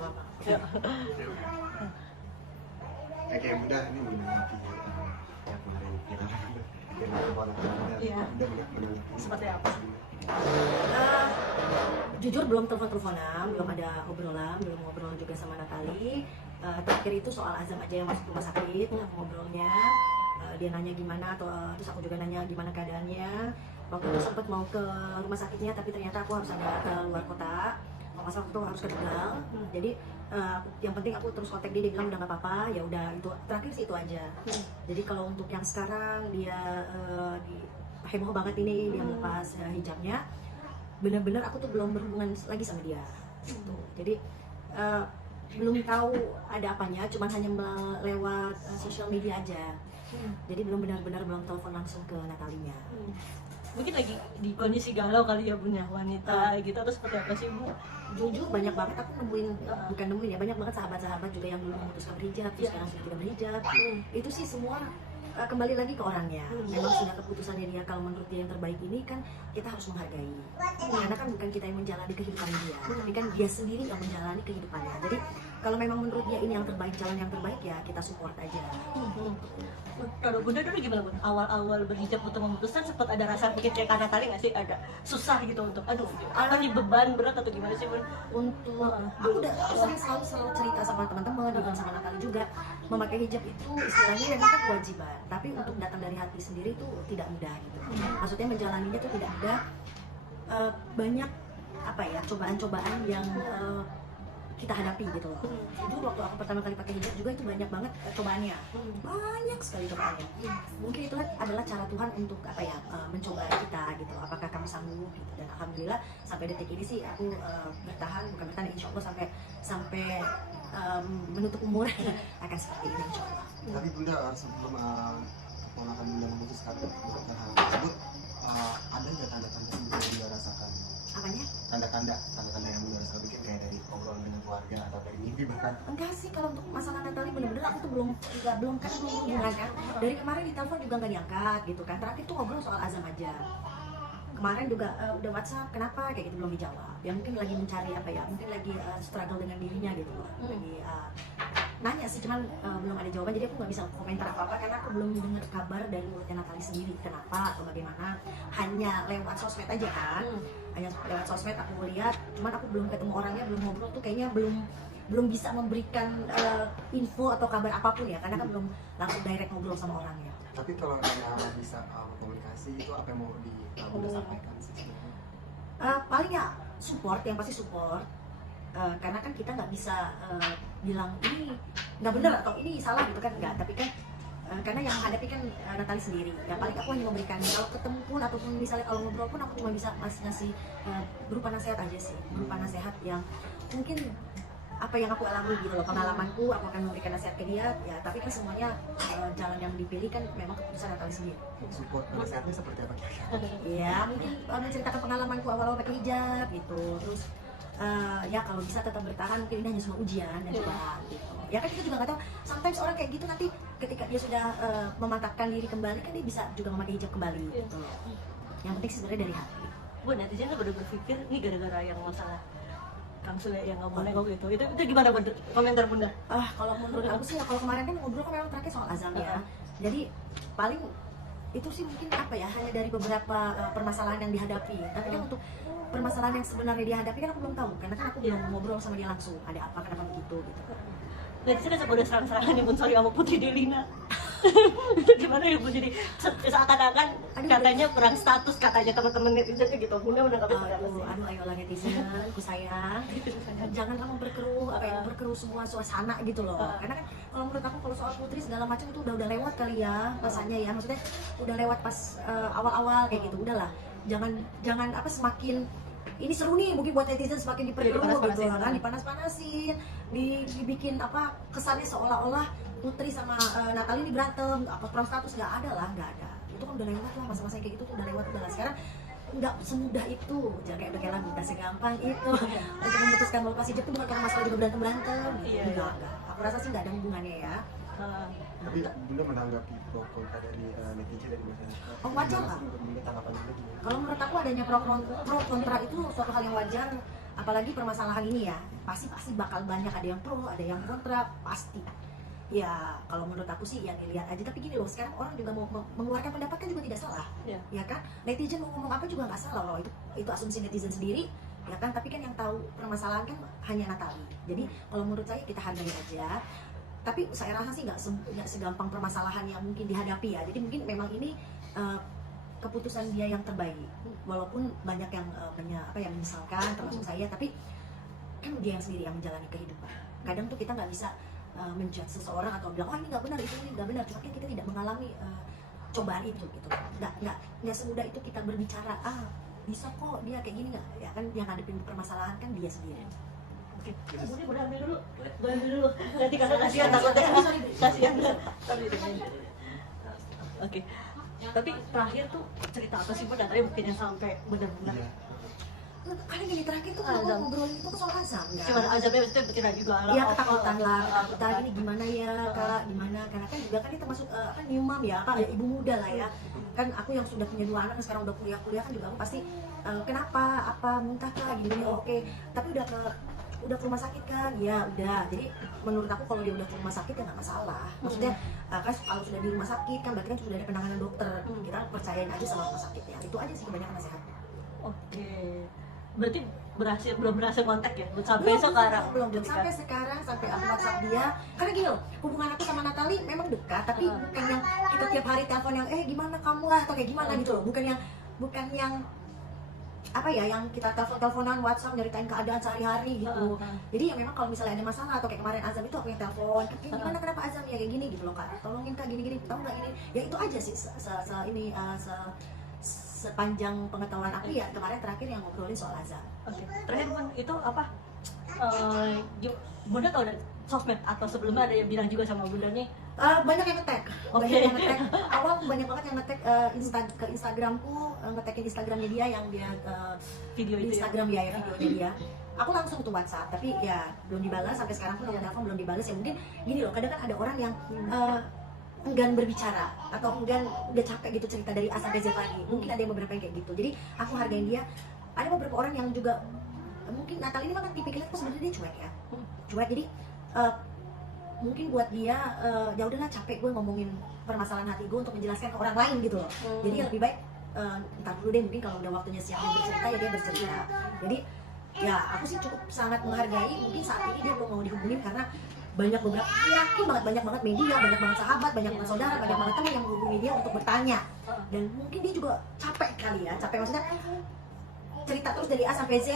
apa-apa. Kayak Bunda ini menanggapi yang kemarin viral yang keponakan Bunda. Iya. Bunda menanggapi Seperti apa? Eh, jujur belum telepon-teleponan, belum ada obrolan, belum ngobrol juga sama Natali. Terakhir itu soal Azam aja yang masuk rumah sakit, aku ngobrolnya. Dia nanya gimana, terus aku juga nanya gimana keadaannya. Waktu itu sempat mau ke rumah sakitnya, tapi ternyata aku harus ada ke luar kota. Kalau nggak salah waktu itu harus ke Tegal. Jadi yang penting aku terus kontak dia bilang udah nggak apa-apa, ya udah itu terakhir sih itu aja. Jadi kalau untuk yang sekarang dia heboh banget ini dia melepas hijabnya, bener-bener aku tuh belum berhubungan lagi sama dia gitu. Jadi belum tahu ada apanya, cuman hanya lewat sosial media aja. Jadi belum benar-benar belum telepon langsung ke Natalinya. Mungkin lagi di kondisi galau kali ya Bunda, wanita gitu atau seperti apa sih Bu? Jujur banyak banget aku nemuin, bukan nemuin ya, banyak banget sahabat-sahabat juga yang dulu memutuskan berhijab, terus sekarang sudah tidak berhijab. Itu sih semua kembali lagi ke orangnya. Memang sudah keputusannya dia, kalau menurut dia yang terbaik ini kan kita harus menghargai. Karena kan bukan kita yang menjalani kehidupan dia, tapi kan dia sendiri yang menjalani kehidupannya. Jadi kalau memang menurut dia ini yang terbaik, jalan yang terbaik, ya kita support aja. Kalau Bunda dulu gimana Bunda? Awal-awal berhijab untuk memutuskan sempat ada rasa mungkin kayak karena tali nggak sih, agak susah gitu untuk aduh apa nih beban berat atau gimana sih Bun? Untuk aku udah sering selalu cerita sama teman-teman, juga sama Natali juga, memakai hijab itu istilahnya memang kan kewajiban, tapi untuk datang dari hati sendiri itu tidak mudah gitu. Maksudnya menjalaninya itu tidak mudah. Banyak apa ya, cobaan-cobaan yang kita hadapi gitu loh. Jujur waktu aku pertama kali pakai hijab juga itu banyak banget cobaannya, banyak sekali cobaannya. Mungkin itu adalah cara Tuhan untuk apa ya, mencoba kita gitu. Apakah kamu sanggup gitu. Dan alhamdulillah sampai detik ini sih aku bertahan, bukan bertahan, insya Allah sampai menutup umur akan seperti ini insya Allah. Tapi Bunda sebelum keponakan Bunda memutuskan untuk hal tersebut, ada nggak tanda-tanda yang Bunda rasakan? Apanya? Tanda-tanda yang Bunda rasakan, mungkin kayak dari obrolan dengan keluarga atau dari mimpi bahkan? Enggak sih, kalau untuk masalah Natali bener-bener aku tuh belum hubungan kan. Dari kemarin di telepon juga nggak diangkat gitu kan. Terakhir tuh ngobrol soal Azam aja. Kemarin juga udah WhatsApp, kenapa kayak gitu belum dijawab. Ya mungkin lagi mencari apa ya, mungkin lagi struggle dengan dirinya gitu loh. Lagi nanya sih, cuman belum ada jawaban, jadi aku nggak bisa komentar apa-apa karena aku belum dengar kabar dari mulutnya Natali sendiri kenapa atau bagaimana. Hanya lewat sosmed aja kan, hanya lewat sosmed aku lihat, cuman aku belum ketemu orangnya, belum ngobrol tuh kayaknya belum bisa memberikan info atau kabar apapun ya, karena kan belum langsung direct ngobrol sama orangnya. Tapi kalau hanya bisa komunikasi, itu apa yang mau Bunda sampaikan sih sebenarnya? Paling ya support, yang pasti support. Karena kan kita nggak bisa bilang ini nggak benar atau ini salah gitu kan, nggak. Tapi kan karena yang menghadapi kan Natali sendiri. Ya paling aku hanya memberikan, kalau ketemu pun ataupun misalnya kalau ngobrol pun aku cuma bisa ngasih berupa nasihat aja sih, berupa nasihat yang mungkin apa yang aku alami gitu loh, pengalamanku, aku akan memberikan nasihat ke dia ya. Tapi kan semuanya jalan yang dipilih kan memang keputusan Natali sendiri. Support nasihatnya seperti apa kira-kira? Ya mungkin menceritakan pengalamanku awal-awal pakai hijab gitu. Terus ya kalau bisa tetap bertahan, mungkin ini hanya semua ujian dan cobaan gitu. Ya kan kita juga nggak tahu, sometimes orang kayak gitu nanti ketika dia sudah memantapkan diri kembali kan dia bisa juga memakai hijab kembali gitu. Yang penting sih sebenarnya dari hati. Bu, netizen udah berpikir ini gara-gara yang masalah Kang Sule yang nggak boleh kok gitu. Itu gimana Bunda? Komentar Bunda? Kalau menurut aku sih ya, kalau kemarin kan ngobrol kan memang terakhir soal Azam ya. Jadi paling itu sih mungkin apa ya, hanya dari beberapa permasalahan yang dihadapi. Tapi kan untuk permasalahan yang sebenarnya dihadapi kan aku belum tahu, karena kan aku belum ngobrol sama dia langsung. Ada apa, kenapa begitu gitu. Netizen udah serang-serangan nih Bun, sorry sama Putri Delina. Gimana ya Bu, jadi seakan-akan katanya perang status, katanya teman-teman netizen gitu. Bunda udah nggak bisa Aduh, ayolah netizen, aku sayang. Janganlah memperkeruh semua suasana gitu loh. Karena kan kalau menurut aku kalau soal Putri segala macam itu udah lewat kali ya rasanya ya. Maksudnya udah lewat pas awal-awal kayak gitu. Udahlah, jangan apa semakin ini seru nih, mungkin buat netizen semakin diperkeruh gitu kan, dipanas-panasin, dibikin apa kesannya seolah-olah Putri sama Natali ini berantem, apa perang status, nggak ada lah, nggak ada. Itu kan udah lewat lah, masa-masa kayak gitu tuh udah lewat, udah lah. Sekarang nggak semudah itu, jangan kayak udah lagu, nggak segampang itu untuk memutuskan melepas hijab itu bukan karena masalah juga berantem. Enggak. Aku rasa sih nggak ada hubungannya ya. Tapi Bunda menanggapi pro kontra dari netizen dari masyarakat. Oh, wajar lah. Bunda tanggapan Bunda gimana? Kalau menurut aku adanya pro kontra itu suatu hal yang wajar. apalagi permasalahan ini ya, pasti bakal banyak, ada yang pro, ada yang kontra, pasti. Ya kalau menurut aku sih ya dilihat aja, tapi gini loh, sekarang orang juga mau mengeluarkan pendapat kan juga tidak salah, ya kan? Netizen mau ngomong apa juga nggak salah loh, itu asumsi netizen sendiri, ya kan? Tapi kan yang tahu permasalahan kan hanya Natali. Jadi kalau menurut saya kita hargai aja. Tapi saya rasa sih nggak segampang permasalahan yang mungkin dihadapi ya. Jadi mungkin memang ini keputusan dia yang terbaik, walaupun banyak yang menyesalkan, termasuk saya. Tapi kan dia yang sendiri yang menjalani kehidupan. Kadang tuh kita nggak bisa menjudge seseorang atau bilang oh ini nggak benar, ini nggak benar, cuma kan kita tidak mengalami cobaan itu gitu. Nggak semudah itu kita berbicara bisa kok dia kayak gini, nggak ya kan? Yang ngadepin permasalahan kan dia sendiri. Oke, boleh ambil dulu, nanti kakak kasihan takutnya, kasihan. Oke, tapi terakhir tuh cerita apa sih Bunda? Tadi mungkin yang sampai benar-benar. Karena gini, terakhir tuh kalau ngobrolin itu soal azam ya. Cuma azamnya itu berkira juga lah. Iya, ketakutan lah, ketakutan ini gimana ya kak, gimana? Karena kan juga kan ini termasuk new mom ya, ya ibu muda lah ya. Kan aku yang sudah punya 2 anak, sekarang udah kuliah kan juga aku pasti kenapa, apa muntah kak, gini oke. Tapi udah ke rumah sakit kan, ya udah. Jadi menurut aku kalau dia udah ke rumah sakit ya nggak masalah. Maksudnya kan kalau sudah di rumah sakit kan berarti kan sudah ada penanganan dokter. Kita percayain aja sama rumah sakit ya. Itu aja sih kebanyakan nasihatnya. Oke. Berarti belum berhasil kontak ya sampai sekarang? Belum sampai sekarang, sampai aku WhatsApp dia. Karena gini loh, hubungan aku sama Natali memang dekat, tapi bukan yang kita tiap hari telepon yang gimana kamu lah atau kayak gimana gitu loh. Bukan yang apa ya, yang kita teleponan WhatsApp nyeritain keadaan sehari-hari gitu. Jadi ya memang kalau misalnya ada masalah atau kayak kemarin Azam itu aku yang telepon, gimana kenapa Azam ya kayak gini gitu loh kak, tolongin kak gini-gini, tahu nggak ini? Ya itu aja sih sepanjang pengetahuan aku ya kemarin terakhir yang ngobrolin soal Azam. Oke. Terakhir Bun, itu apa? Bunda tahu dari sosmed atau sebelumnya ada yang bilang juga sama Bunda nih? Banyak yang nge-tag. Oke. Banyak yang nge-tag. Awal banyak banget yang nge-tag ke Instagramku, nge-tagin Instagramnya dia yang dia Video itu Instagram ya videonya dia. Aku langsung tuh WhatsApp, tapi ya belum dibalas sampai sekarang pun aku telepon belum dibalas. Ya mungkin gini loh, kadang kan ada orang yang enggan berbicara atau enggan udah capek gitu cerita dari A sampai Z lagi. Mungkin ada yang beberapa yang kayak gitu. Jadi aku hargain dia. Ada beberapa orang yang juga mungkin Natali ini kan tipikalnya tuh sebenarnya dia cuek ya. Cuek, jadi mungkin buat dia ya udahlah capek gue ngomongin permasalahan hati gue untuk menjelaskan ke orang lain gitu loh. Jadi lebih baik entar dulu deh, mungkin kalau udah waktunya siap dia bercerita ya dia bercerita. Jadi ya aku sih cukup sangat menghargai, mungkin saat ini dia belum mau dihubungin karena banyak banget media, banyak banget sahabat, banyak banget saudara, banyak banget teman yang menghubungi dia untuk bertanya. Dan mungkin dia juga capek kali ya, capek maksudnya cerita terus dari A sampai Z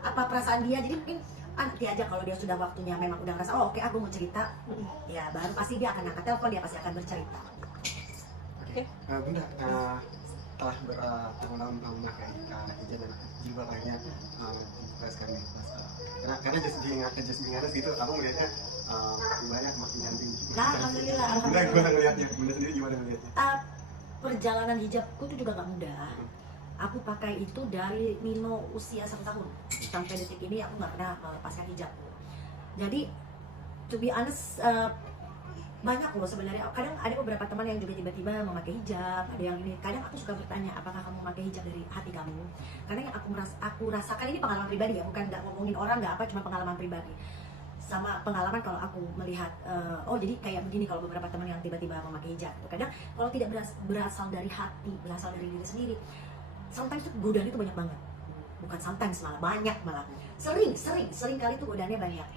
apa perasaan dia. Jadi mungkin nanti aja kalau dia sudah waktunya memang udah ngerasa aku mau cerita, ya baru pasti dia akan angkat telepon, dia pasti akan bercerita. Oke. Bunda, setelah bertahun-tahun memakai hijab dan jilbab kayaknya kita sekarang karena just being honest gitu, aku melihatnya banyak makin cantik. Alhamdulillah. Bunda gimana ngelihatnya? Bunda sendiri gimana ngelihatnya? Perjalanan hijabku itu juga gak mudah. Aku pakai itu dari Nino usia 1 tahun sampai detik ini aku nggak pernah melepaskan hijabku. Jadi to be honest, banyak loh sebenarnya. Kadang ada beberapa teman yang juga tiba-tiba memakai hijab, ada yang ini. Kadang aku suka bertanya, apakah kamu memakai hijab dari hati kamu? Karena yang aku rasakan ini pengalaman pribadi ya, bukan nggak ngomongin orang, nggak apa, cuma pengalaman pribadi. Sama pengalaman kalau aku melihat, jadi kayak begini kalau beberapa teman yang tiba-tiba memakai hijab. Kadang kalau tidak berasal dari hati, berasal dari diri sendiri, sometimes tuh godaan itu banyak banget. Bukan sometimes, banyak malah. Sering kali tuh godaannya banyak.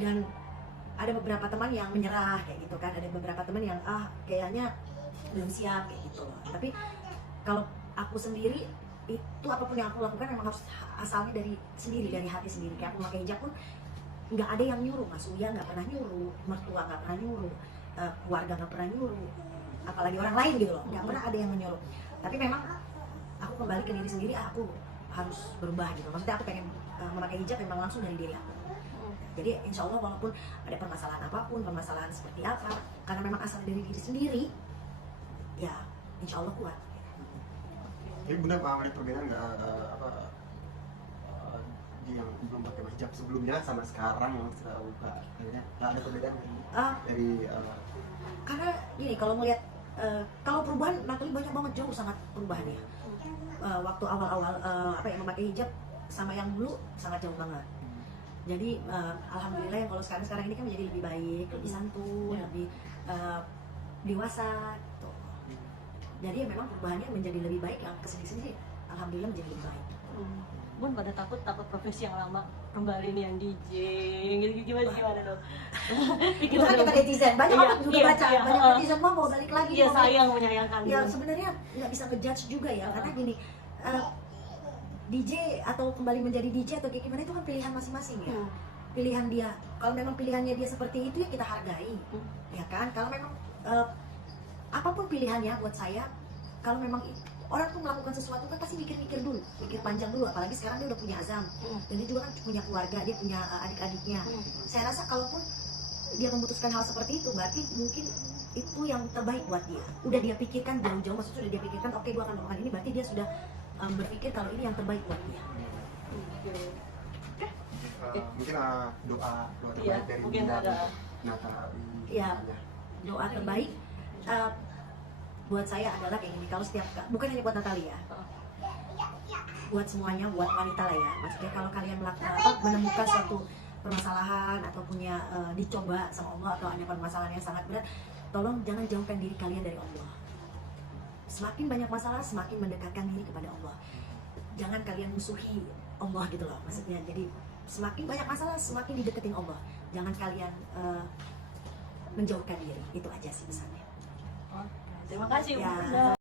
Dan ada beberapa teman yang menyerah kayak gitu kan, ada beberapa teman yang kayaknya belum siap kayak gitu loh. Tapi kalau aku sendiri itu apapun yang aku lakukan memang harus asalnya dari hati sendiri. Kayak aku pakai hijab pun nggak ada yang nyuruh, Mas Uya nggak pernah nyuruh, mertua nggak pernah nyuruh, keluarga nggak pernah nyuruh, apalagi orang lain gitu loh, nggak pernah ada yang menyuruh. Tapi memang aku kembali ke diri sendiri, aku harus berubah gitu. Maksudnya aku pengen memakai hijab memang langsung dari diri aku. Jadi insya Allah walaupun ada permasalahan apapun, permasalahan seperti apa, karena memang asal dari diri sendiri, ya insya Allah kuat. Jadi Bunda ada perbedaan nggak di yang belum pakai hijab sebelumnya sama sekarang yang sudah buka? Nggak ada perbedaan dari karena gini, kalau melihat kalau perubahan Natali banyak banget, jauh sangat perubahan ya. Waktu awal-awal memakai hijab sama yang dulu sangat jauh banget. Jadi alhamdulillah yang kalau sekarang ini kan menjadi lebih baik, lebih santun, Ya. lebih dewasa gitu. Jadi ya memang perubahannya menjadi lebih baik, yang kesini-sini alhamdulillah menjadi lebih baik. Bun pada takut profesi yang lama kembali nih yang DJ gitu, gimana dong? Itu kan kata netizen, banyak Iya, orang juga iya, baca, iya, banyak netizen mau balik lagi, Iya mau balik. sayang menyayangkan. Ya sebenarnya nggak bisa ngejudge juga ya, karena gini, DJ atau kembali menjadi DJ atau kayak gimana itu kan pilihan masing-masing ya. Pilihan dia, kalau memang pilihannya dia seperti itu ya kita hargai, ya kan. Kalau memang apapun pilihannya buat saya, kalau memang orang tuh melakukan sesuatu kan pasti mikir-mikir dulu, pikir panjang dulu. Apalagi sekarang dia udah punya Azam, dan dia juga kan punya keluarga, dia punya adik-adiknya. Saya rasa kalaupun dia memutuskan hal seperti itu, berarti mungkin itu yang terbaik buat dia. Udah dia pikirkan jauh-jauh, maksudnya sudah dia pikirkan, oke gua akan melakukan ini, berarti dia sudah berpikir kalau ini yang terbaik buat dia. Mungkin doa Iya, terbaik dari mungkin Bunda ada. Natali. Iya. Doa terbaik buat saya adalah kayak gini, kalau setiap, bukan hanya buat Natalia, buat semuanya, buat wanita lah ya. Maksudnya kalau kalian menemukan suatu permasalahan atau punya dicoba sama Allah, atau ada permasalahan yang sangat berat, tolong jangan jauhkan diri kalian dari Allah. Semakin banyak masalah, semakin mendekatkan diri kepada Allah. Jangan kalian musuhi Allah gitu loh, maksudnya. Jadi semakin banyak masalah, semakin dideketin Allah. Jangan kalian menjauhkan diri. Itu aja sih pesannya. Terima kasih Ya. Bunda.